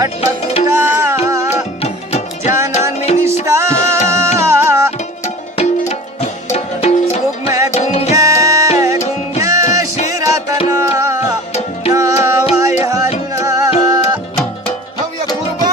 घट पकुटा जानन में निष्ठा सुख में गुंगे गुंगे शिरातना नावाई हरना हम या कुर्बान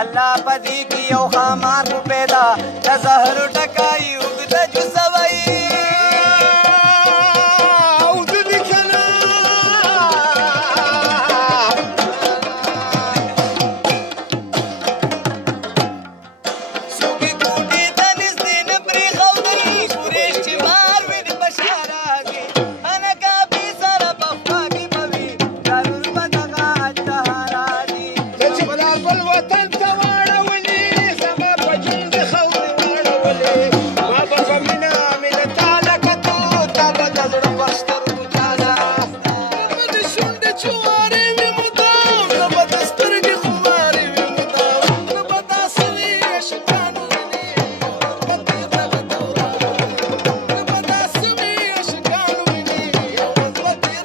अल्लाह पदी की ओ खामार को पैदा जहर टकाई उगदा जो सवई सुकी कूटी तनिस दिन प्री खौदी सुरेश चिमार विद बशारागी अना का भी सारा बफ्फा की बवी जरूर बदगा अजहराजी الوطن تواړولې زما په جون د خاورې واړولې ما به په مینه مینه تا لکه تو تا به د زړه په سترګو جاله به د شونډې چوارې وي مدام نه به د سترګې خمارې وي مدام نه به داسې وي عشقانو وینې نه به داسې وي عشقانو وینې یو ورځ به تېر